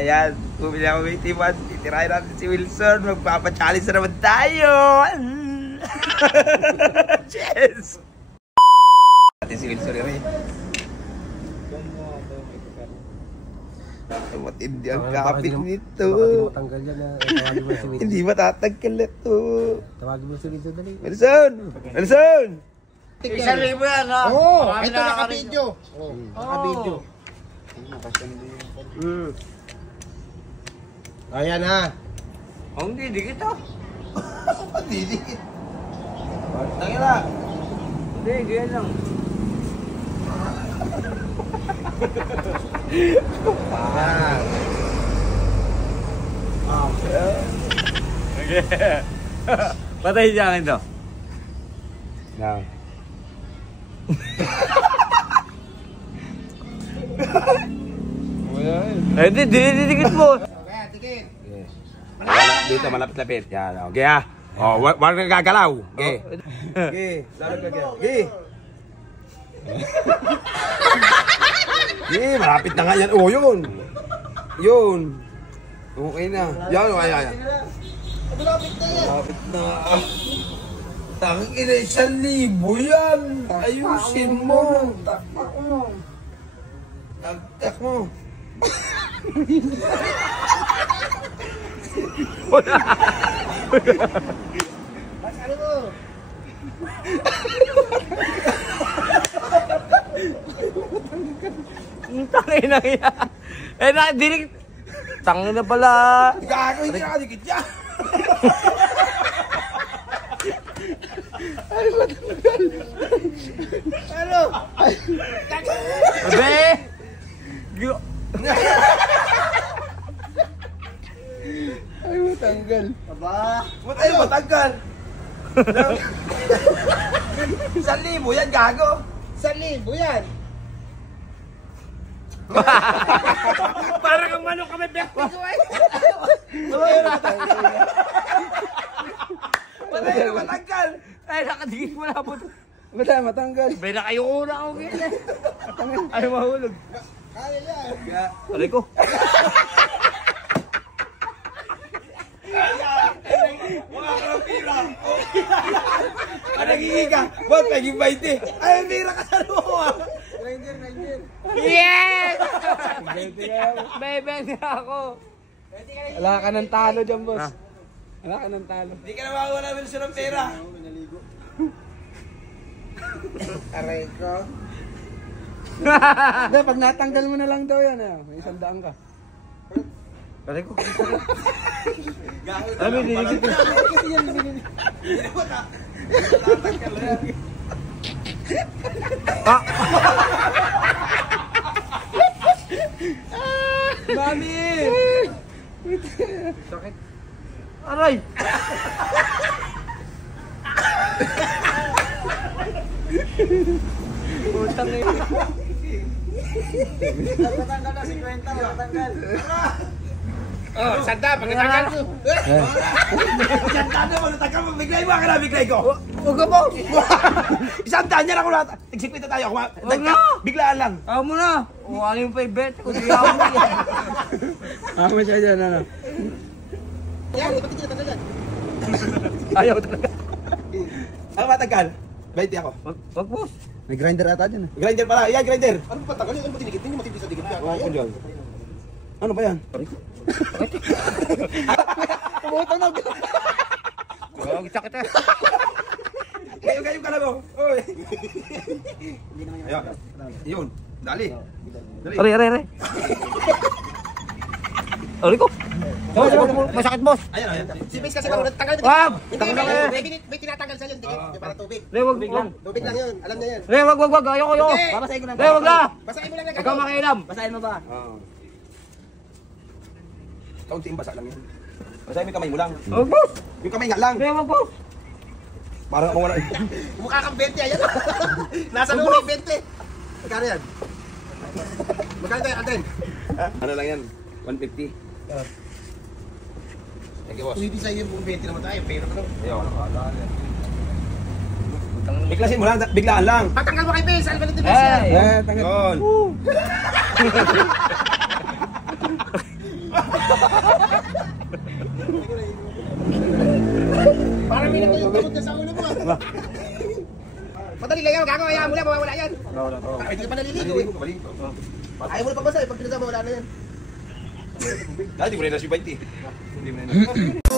Ayan, bumili ako ng 81. Titirahin natin si Wilson. Magpapachallenge na naman tayo. Cheers! Natin si Wilson rin. Matindi ang kapit nito. Hindi matatanggal ito. Tawagin mo si Wilson dali. Wilson! Wilson! 1,000 yan ha. Oo, ito naka-video. Naka-video. Ayan ha. Ang didikit ha. Didikit. Tangin na. Hindi, ganyan lang. Okay. Patay siya akin to. Now. Eh, hindi, didikit mo. Kaya, tikit. Dito, malapit-lapit. Yan, okay ha. Oh, wag kang gagalaw. Okay. Okay, lalo ka kaya. Okay. Okay, malapit na nga yan. Oh, yun. Yun. Okay na. Yan, ay. Malapit na yan. Malapit na. Tangin ina, 1,000 yan. Ayusin mo. Takpak mo. Takpak mo. Ano mo? Tangin na yan. Eh, didikit. Tangin na pala. Gago, hindi nakadikit yan. Ano? Abe! Ay, matanggal. Aba. Ba't ayaw matanggal? 1,000 yan, gago. 1,000 yan. Parang ang manok kami vertigo eh. Ba't ayaw matanggal? Ay, nakadikit mo na po. Ba't tayo matanggal? May nakayong una ako ganyan. Ay, mahulog. Kaya yan. Aray ko. Mga karapira. Ang nagigika. Ba't naging 20? Ay, mira ka sa luwa. Ranger. Yes! May benta ako. Wala ka ng talo dyan, boss. Wala ka ng talo. Hindi ka na makawala ng Wilson ng pera. Aray ko. Hindi, pag natanggal mo na lang daw yan, may 100 ka. Aray ko. Ano, didikit mo. Mami! Sakit. Aray! Utang na yun. Matanggal na 50, matanggal. Oh, sanda, pagkatanggal mo. Sanda na mo, natanggal mo. Biglay mo, akala biglay ko. Huwag ka po! Isang daan niya lang ako lahat. Tigsipita tayo. Huwag na! Biglaan lang. Ayaw mo na! Kung ano yung 5 bet, kung di ako mo yan. Ako siya dyan, ano? Yan, ipati kita tanggal yan. Ayaw talaga. Ano matanggal? 20 ako. Wag boss. May grinder ata dyan, Grinder pala. Yan, grinder. Ano ba tagal yun? Ano ba tinikit? Hindi mo matindi sa dikit ka. Ano ba yan? Pumutang na. Huwag sakit eh. Gayo ka na mo. Oy. Ayun. Yun. Dali. Dali. Aray. Aray ko. Masakit boss. Ayan. Si Bix kasi pag tanggal dikit. Wag! May tinatanggal sa yun dikit. Para tubig. Re, wag. Tubig lang yun. Alam niya yan. Re, wag. Ayoko. Babasahin ko lang. Re, wag na. Basahin mo lang na. Ikaw makialam. Basahin mo ba? Oo. Kaunting basa lang yan. Basahin mo yung kamay mo lang. Wag boss. Yung kamay nga lang. Re, wag boss. Parang ako wala. Mukha kang 20 ayan. Nasa loob may 20. Magkano yan? Magkano tayo atin? Ano lang yan? 150. Thank you, boss. Hindi sa iyo yung 20 naman tayo. Pero ano? Ayun. Iklasin mo lang, biglaan lang. Patanggal mo kay Bix. Ano ba nito Bix yan? Hey. Tanggal. Yun. Parang may nagtulog ka sa ulo mo ah. Madali lang yan, gago, hayaan mo lang, mawawala yan. Hindi ka pa naliligo eh. Ayaw mo na pagbasa eh, pag pinasama wala na yan. Dati mo na yung nasi 20. Hindi mo na